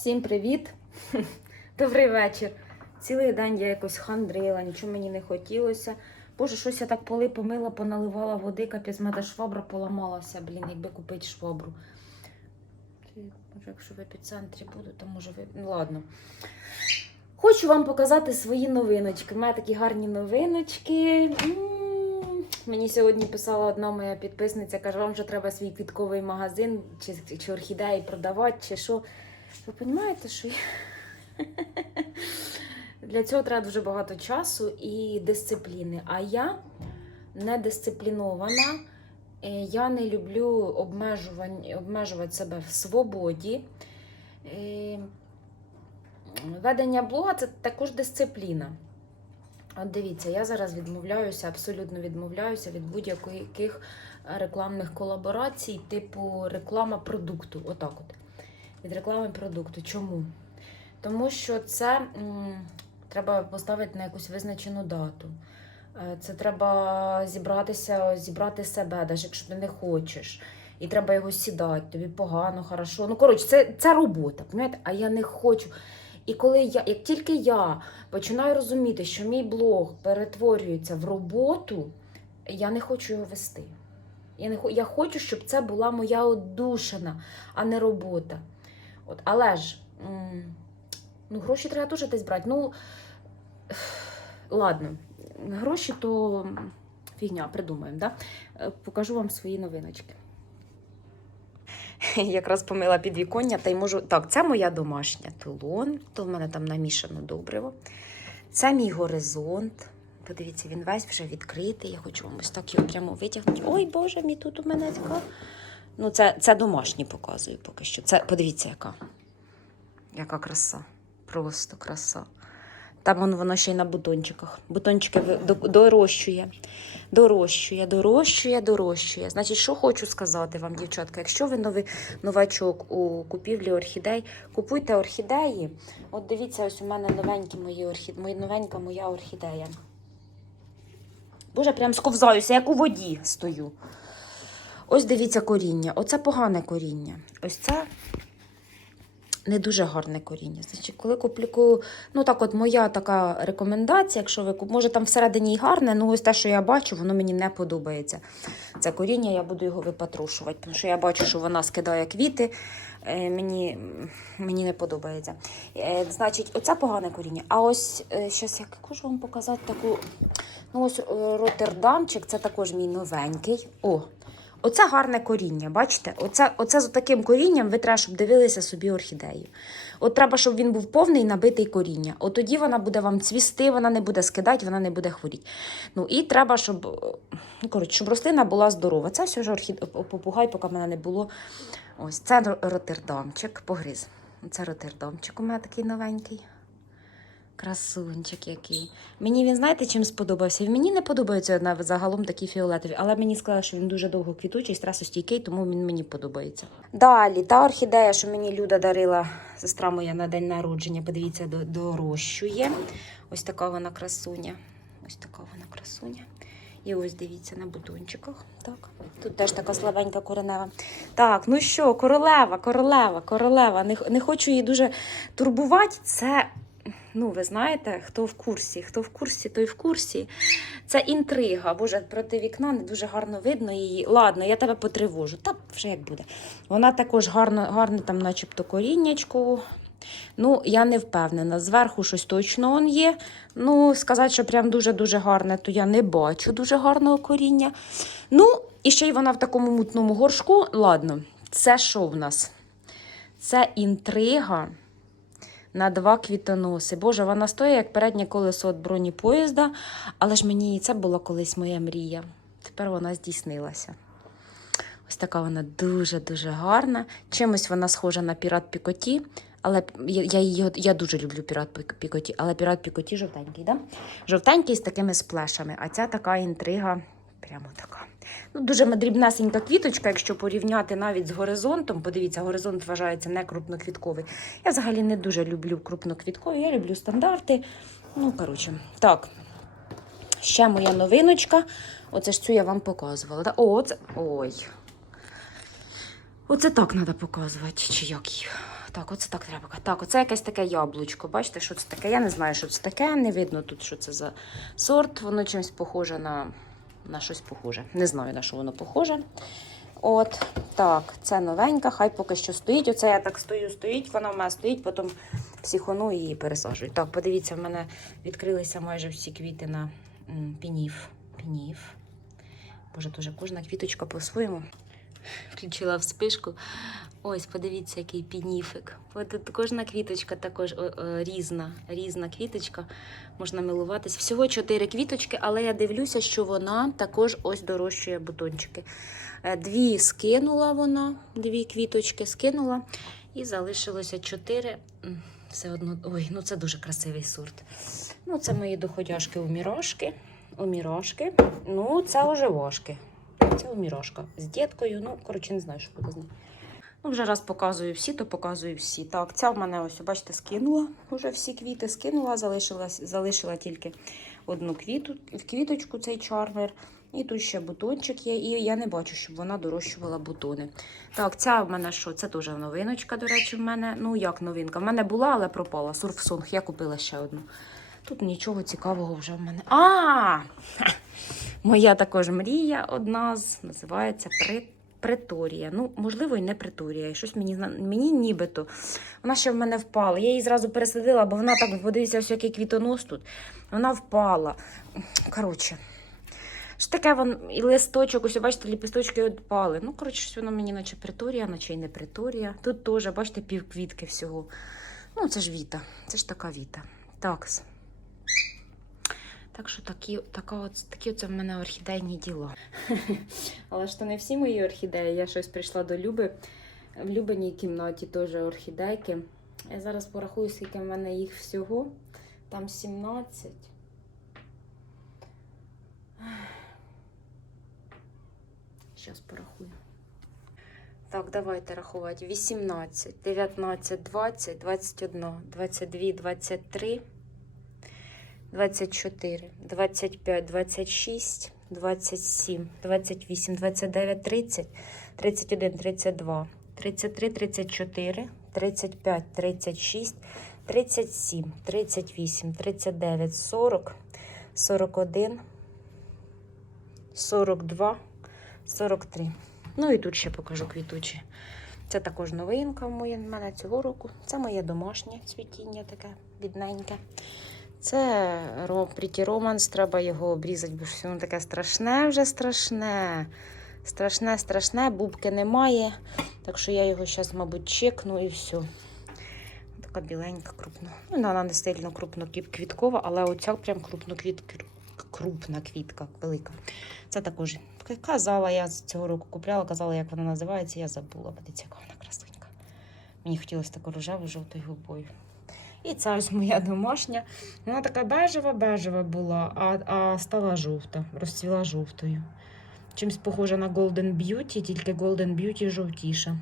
Всім привіт! Добрий вечір. Цілий день я якось хандрила, нічого мені не хотілося. Боже, щось я так поли помила, поналивала води, капець, мене швабра поламалася, блін, якби купити швабру. Може, якщо в епіцентрі буду, то може ви. Ну ладно. Хочу вам показати свої новиночки. У мене такі гарні новиночки. Мені сьогодні писала одна моя підписниця, каже, вам вже треба свій квітковий магазин чи, чи орхідеї продавати, чи що. Ви розумієте, що я... для цього треба дуже багато часу і дисципліни. А я не дисциплінована. Е, Я не люблю обмежувати себе в свободі. Е, Ведення блога це також дисципліна. От дивіться, я зараз відмовляюся, абсолютно відмовляюся від будь-яких рекламних колаборацій, типу реклама продукту. Отак от. Від реклами продукту. Чому? Тому що це м, треба поставити на якусь визначену дату. Е, Це треба зібратися, зібрати себе, навіть якщо ти не хочеш. І треба його сідати, тобі погано, хорошо. Ну, коротше, це, це робота, розумієте? А я не хочу. І коли я, як тільки я починаю розуміти, що мій блог перетворюється в роботу, я не хочу його вести. Я, не, я хочу, щоб це була моя одушина, а не робота. От, але ж, ну, гроші треба теж десь брати. Ну, ладно, гроші то фігня, придумаємо, да? Е, Покажу вам свої новиночки. Якраз помила підвіконня та й можу. Так, це моя домашня тулон, то в мене там намішано добриво. Це мій горизонт. Подивіться, він весь вже відкритий. Я хочу вам ось так його прямо витягнути. Ой, Боже, мій тут у мене така. Ну, це, це домашні показую поки що. Це подивіться, яка. Яка краса. Просто краса. Там воно, воно ще й на бутончиках. Бутончики дорощує. Дорощує, дорощує, дорощує. Значить, що хочу сказати вам, дівчатка, якщо ви новий новачок у купівлі орхідей, купуйте орхідеї. От дивіться, ось у мене новенькі мої орхід... новенька моя орхідея. Боже, прям сковзаюся, як у воді стою. Ось дивіться коріння. Оце погане коріння. Ось це не дуже гарне коріння. Значить, коли куплю, ну так от моя така рекомендація, якщо ви може там всередині й гарне, ну ось те, що я бачу, воно мені не подобається. Це коріння, я буду його випатрушувати, тому що я бачу, що вона скидає квіти. е, Мені, мені не подобається. Е, Значить, оце погане коріння. А ось зараз я кажу вам показати таку. Ну, ось е, Роттердамчик, це також мій новенький. О, Оце гарне коріння, бачите? Оце, оце з таким корінням ви треба, щоб дивилися собі орхідею. От треба, щоб він був повний набитий коріння. От тоді вона буде вам цвісти, вона не буде скидати, вона не буде хворіти. Ну і треба, щоб, ну, коротше, щоб рослина була здорова. Це все ж орхід... попугай, поки в мене не було. Ось це Ро- Роттердамчик, погриз. Це Роттердамчик у мене такий новенький. Красунчик який. Мені він, знаєте, чим сподобався? Мені не подобаються загалом такі фіолетові, але мені сказали, що він дуже довго квітучий, стресостійкий, тому він мені подобається. Далі, та орхідея, що мені Люда дарила, сестра моя на день народження, подивіться, дорощує. Ось така вона красуня. Ось така вона красуня. І ось дивіться на бутончиках. Так. Тут теж така слабенька коренева. Так, ну що, королева, королева, королева. Не, не хочу її дуже турбувати. Це Ну, ви знаєте, хто в курсі, хто в курсі, той в курсі. Це інтрига. Боже, проти вікна не дуже гарно видно її. Ладно, я тебе потривожу. Та вже як буде. Вона також гарно, гарно там, начебто, коріннячко. Ну, я не впевнена. Зверху щось точно он є. Ну, сказати, що прям дуже-дуже гарне, то я не бачу дуже гарного коріння. Ну, і ще й вона в такому мутному горшку. Ладно, це що в нас? Це інтрига на два квітоноси. Боже, вона стоїть як переднє колесо від бронепоїзда, але ж мені це була колись моя мрія. Тепер вона здійснилася. Ось така вона дуже-дуже гарна. Чимось вона схожа на пірат Пікоті, але я, я, я дуже люблю пірат Пікоті, але пірат Пікоті жовтенький, да? Жовтенький з такими сплешами, а ця така інтрига прямо така. Ну, дуже дрібнесенька квіточка, якщо порівняти навіть з горизонтом. Подивіться, горизонт вважається не крупноквітковий. Я взагалі не дуже люблю крупноквіткові, я люблю стандарти. Ну, коротше, так. Ще моя новиночка. Оце ж цю я вам показувала. О, це. Ой. Оце так треба показувати, чи як їх. так, оце так треба. Так, оце якесь таке яблучко. Бачите, що це таке? Я не знаю, що це таке. Не видно тут, що це за сорт. Воно чимось похоже на, на щось похоже. Не знаю, на що воно похоже. От, так, це новенька, хай поки що стоїть. Оце я так стою, стоїть, вона в мене стоїть, потім психону і її пересаджую. Так, подивіться, в мене відкрилися майже всі квіти на пінів. Пінів. Боже, дуже кожна квіточка по-своєму. Включила вспишку. Ось, подивіться, який пініфик. От кожна квіточка також о, о, різна, різна квіточка. Можна милуватись. Всього чотири квіточки, але я дивлюся, що вона також ось дорощує бутончики. Е, Дві скинула вона, дві квіточки скинула, і залишилося чотири. Все одно, ой, ну це дуже красивий сорт. Ну, це мої доходяшки у мірошки. У мірошки. Ну, це вже у мірошка. З діткою, ну, коротше, не знаю, що буде з ним. Ну, вже раз показую всі, то показую всі. Так, ця в мене ось, бачите, скинула. Вже всі квіти скинула, залишила, залишила тільки одну квіту, квіточку, цей чармер. І тут ще бутончик є, і я не бачу, щоб вона дорощувала бутони. Так, ця в мене що? Це теж новиночка, до речі, в мене. Ну, як новинка? В мене була, але пропала. Сурфсонг. Я купила ще одну. Тут нічого цікавого вже в мене. А! Моя також мрія одна з називається При... Преторія. Ну, можливо, і не Преторія. І щось мені мені нібито. Вона ще в мене впала. Я її зразу пересадила, бо вона так, подивіться, ось який квітонос тут. Вона впала. Коротше. Що таке вон, і листочок, ось бачите, ліпісточки відпали. Ну, коротше, щось воно мені наче приторія, наче й не приторія. Тут теж, бачите, пів квітки всього. Ну, це ж віта. Це ж така віта. Такс. Так що такі, така от, такі оце в мене орхідейні діла. Але ж то не всі мої орхідеї. Я щось прийшла до Люби. В Любиній кімнаті теж орхідейки. Я зараз порахую, скільки в мене їх всього. Там 17. Зараз порахую. Так, давайте рахувати. 18, 19, 20, 21, 22, 23, 24, 25, 26, 27, 28, 29, 30, 31, 32, 33, 34, 35, 36, 37, 38, 39, 40, 41, 42, 43. Ну і тут ще покажу квітучі. Це також новинка в мене цього року. Це моє домашнє цвітіння таке бідненьке. Це Ро- Pretty Romance, треба його обрізати, бо ж воно таке страшне вже страшне. Страшне, страшне, бубки немає. Так що я його зараз, мабуть, чекну і все. Така біленька, крупна. Ну, вона не сильно крупно квіткова, але оця прям крупно крупна квітка, велика. Це також казала, я цього року купляла, казала, як вона називається, я забула. Подивіться, яка вона красунька. Мені хотілося таку рожеву жовтою губою. І ця ось моя домашня. Вона така бежева-бежева була, а, а стала жовта, розцвіла жовтою. Чимсь похожа на Golden Beauty, тільки Golden Beauty жовтіша.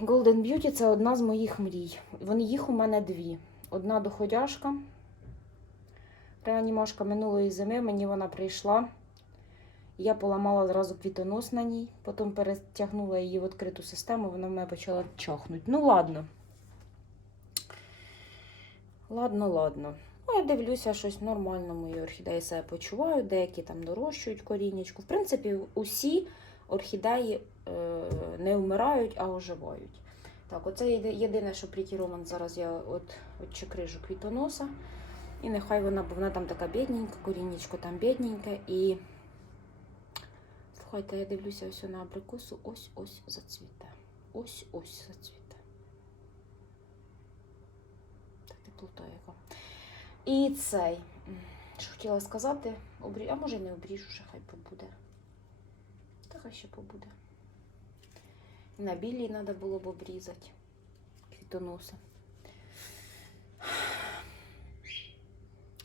Golden Beauty це одна з моїх мрій. Вони їх у мене дві. Одна доходяшка. Реанімашка минулої зими мені вона прийшла. Я поламала зразу квітонос на ній, потім перетягнула її в відкриту систему, вона в мене почала чахнути. Ну, ладно. Ладно, ладно. Ну, я дивлюся, щось нормально мої орхідеї себе почувають, деякі там дорощують корінечку. В принципі, усі орхідеї е, не вмирають, а оживають. Так, оце єдине, що Pretty Roman зараз я от, от чекрижу квітоноса. І нехай вона, бо вона там така бідненька, корінечко там бідненьке. І слухайте, я дивлюся ось на абрикосу, ось-ось зацвіте. Ось-ось зацвіте. Теплота яка. І цей. Що хотіла сказати, обрі... а може не обріжу, ще хай побуде. Та хай ще побуде. На білій треба було б обрізати квітоноси.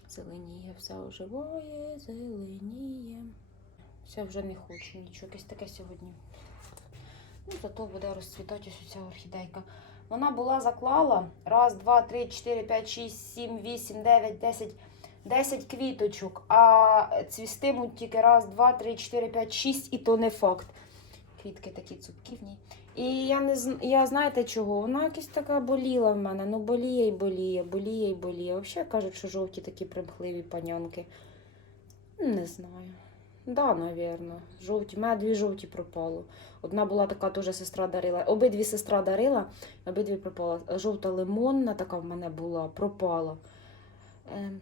Зеленіє, все оживає, зеленіє. Все вже не хочу нічого. Якесь таке сьогодні. Ну, зато буде розцвітати ось ця орхідейка. Вона була заклала раз, два, три, чотири, п'ять, шість, сім, вісім, дев'ять, десять. 10 квіточок, а цвістимуть тільки раз, два, три, чотири, п'ять, шість, і то не факт. Квітки такі цупкі в ній. І я не я знаєте чого? Вона якась така боліла в мене. Ну боліє і боліє, боліє і боліє. Взагалі кажуть, що жовті такі примхливі панянки. Не знаю. Да, навірно. Жовті. У мене дві жовті пропало. Одна була така теж сестра дарила. Обидві сестра дарила, обидві пропала. Жовта лимонна така в мене була, пропала. Ем.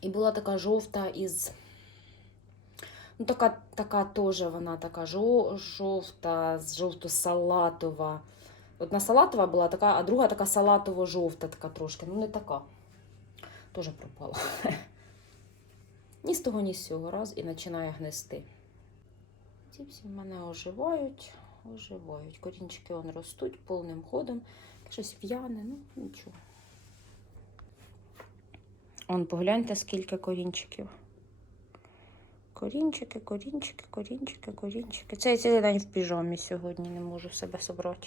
І була така жовта із. Ну, така, така теж вона така жовта, жовто-салатова. Одна салатова була така, а друга така салатово-жовта, така трошки. Ну, не така. Теж пропала. Ні з того, ні з цього раз і починає гнести. Ці всі в мене оживають, оживають. Корінчики вон ростуть повним ходом. Щось в'яне, ну нічого. Он погляньте, скільки корінчиків. Корінчики, корінчики, корінчики, корінчики. Це я цілий день в піжамі сьогодні не можу себе собрати.